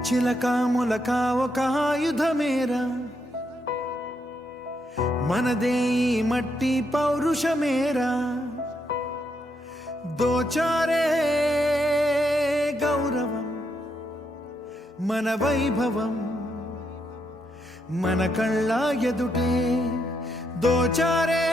చిలక ములక ఒక ఆయుధమేరా. మనదే ఈ మట్టి పౌరుషమేరా. దోచారే గౌరవం మన వైభవం. మన కళ్ళ ఎదుటే దోచారే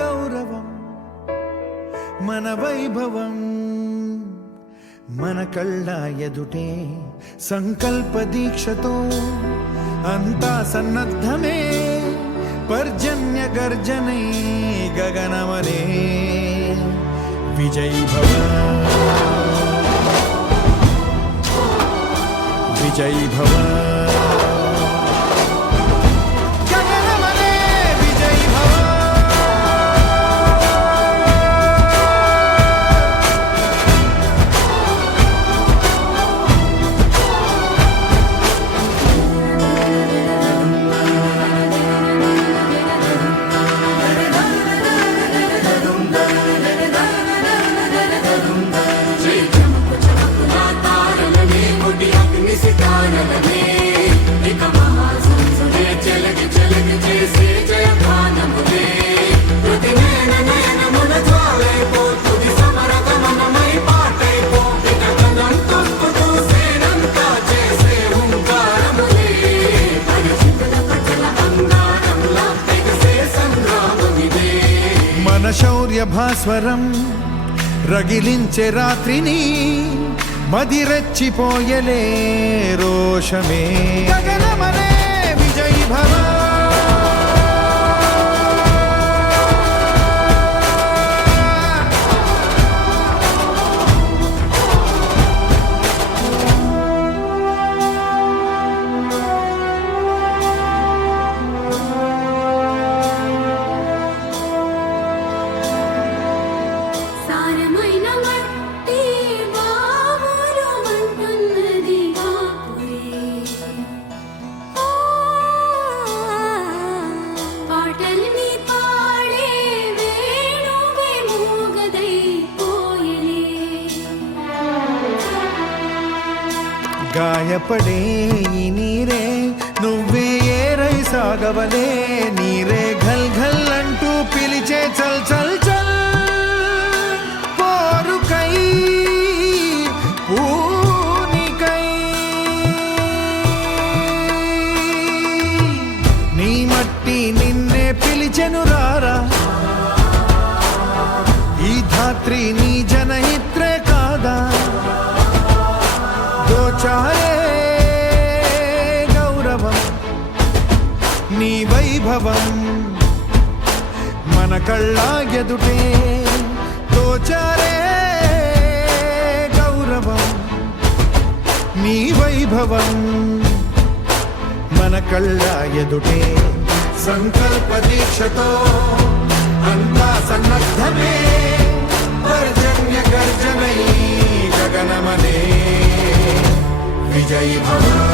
గౌరవం మన వైభవం. మన కళ్ళ ఎదుటే సంకల్ప దీక్షతో అంతా సన్నద్ధమే పర్జన్య గర్జనే గగనమనే. విజయ్ భవ. విజయ్ భవ. స్వరం రగిలించే రాత్రిని మదిరెచ్చిపోయలే రోషమే. గగనమనే విజయ్ భవ గాయపడే నీరే నువ్వే ఏరై సాగవలే నీరే ఘల్ ఘల్ అంటూ పిలిచే చల్ చల్ చల్ పోరుకై పూనికై. నీ మట్టి నిన్నే పిలిచెను రారా ఈ ధాత్రి నీ జనహిత్రే వైభవం మన కళ్ళ ఎదుటే తోచారే గౌరవం. నీ వైభవం మన కళ్ళ ఎదుటే సంకల్ప దీక్షతో అంతా సన్నద్ధమే. పర్జన్య గర్జనై గగనమనే విజయ్ భవ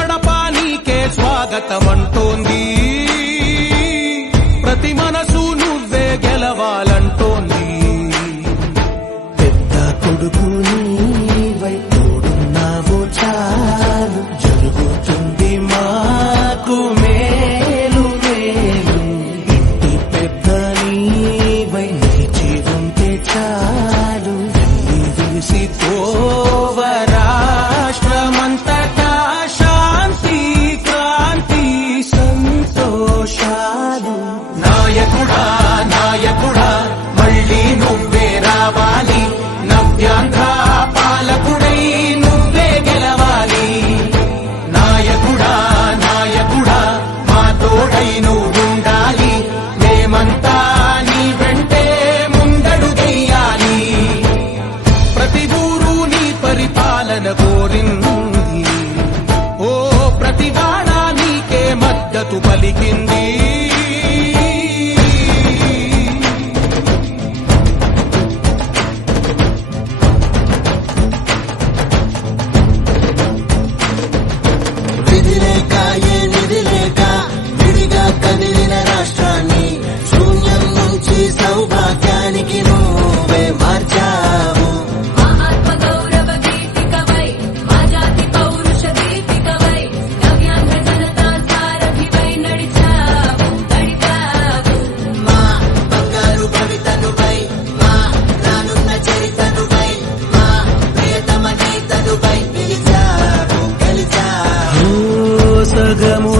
గడప స్వాగతం అంటోంది ప్రతి మనసు నువ్వే గెలవాలంటో నాయకుడా మార్గము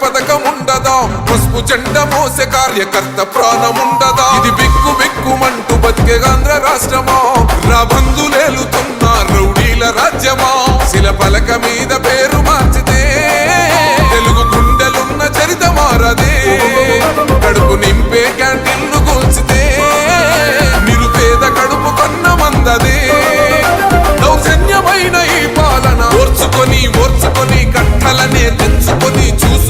పథకం ఉండదా? పసుపు జెండ మోసే కార్యకర్త ప్రాణం ఉండదా? ఇది బిక్కు బిక్కుమంటూ బతికే ఆంధ్ర రాష్ట్రమా? రాబందులేలుతున్న రౌడీల రాజ్యమా? శిల పలక మీద పేరు మార్చితే తెలుగు గుండెలున్న చరిత మారదే. కడుపు నింపే క్యాంటీన్లు కూల్చితే నిరుపేద కడుపు కొన్న మందదే. దౌర్జన్యమైన ఈ పాలన ఓర్చుకొని ఓర్చుకొని కట్టలనే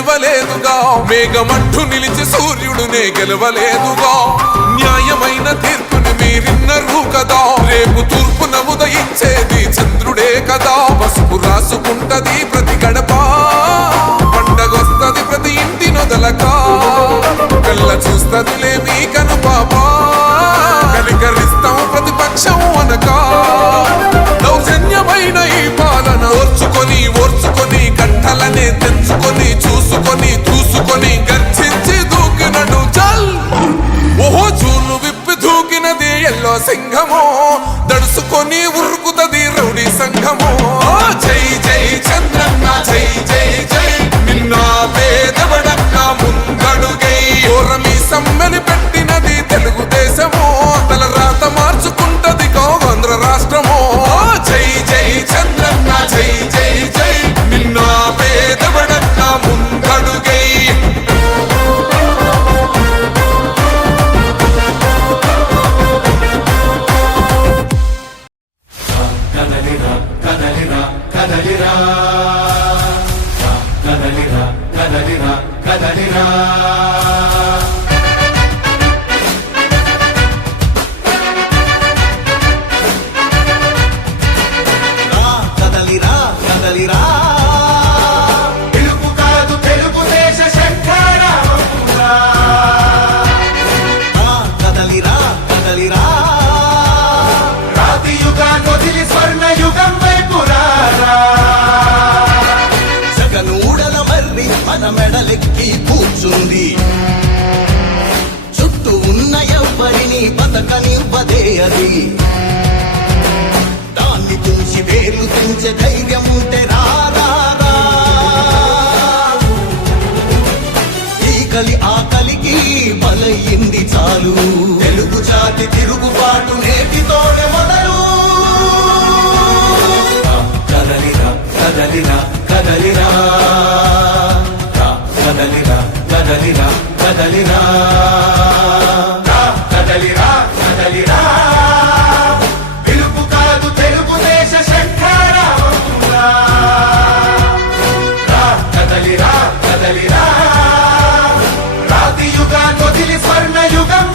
గెలవలేదుగా. మేఘమట్టు నిలిచి సూర్యుడునే గెలవలేదుగా. న్యాయమైన తీర్పుని మీరిన్నరు కదా. రేపు తూర్పు నముదయించేది చంద్రుడే కదా. పసుపు రాసుకుంటది ప్రతి గడప. పండగొస్తది ప్రతి ఇంటి నొదలక. పిల్ల చూస్తదిలే మీ కను పాప ప్రతిపక్షం అనక. దౌజన్యమైన ఈ పాలన ఓర్చుకొని ఓర్చుకొని కట్టలనే దూసుకొని చూసుకొని గర్జించి దూకినడు చల్. ఓహో చూలు విప్పి దూకినది ఎల్లో సింహమో. దడుసుకొని అలాంటి తిరుగుబాటు నేటితోనే మొదలు కదలిరా కదలిరా కదలిరా కదలిరా కదలిరా కదలిరా కదలిరా కదలిరా కదలిరా కదలిరా రాతి యుగా నొదిలి స్వర్ణ యుగం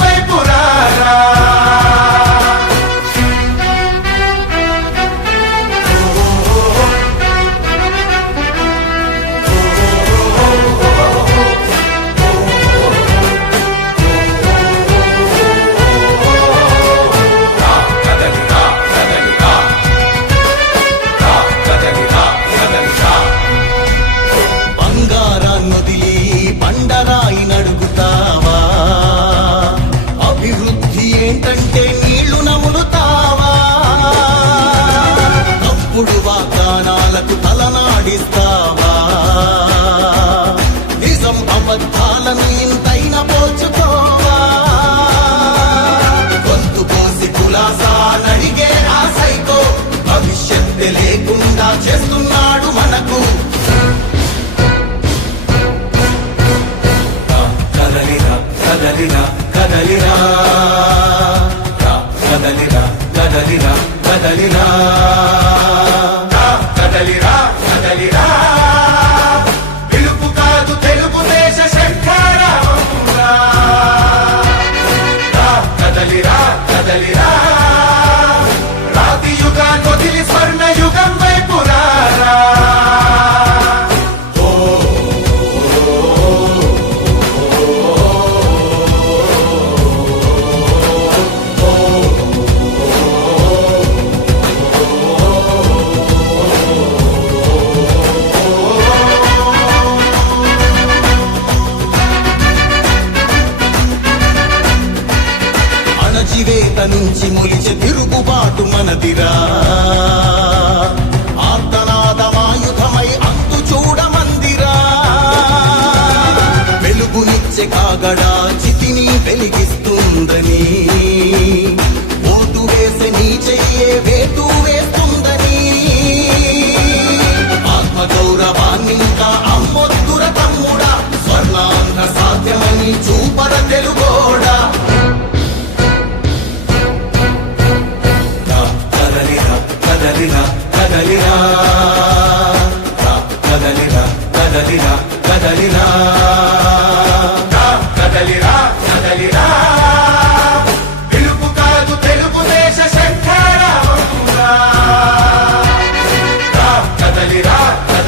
天空。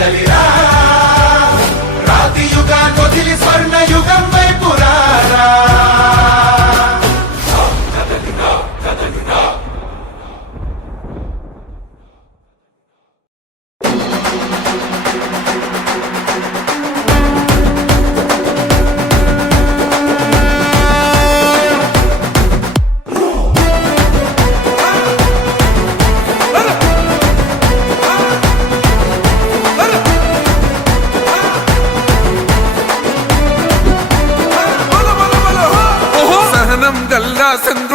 realidad.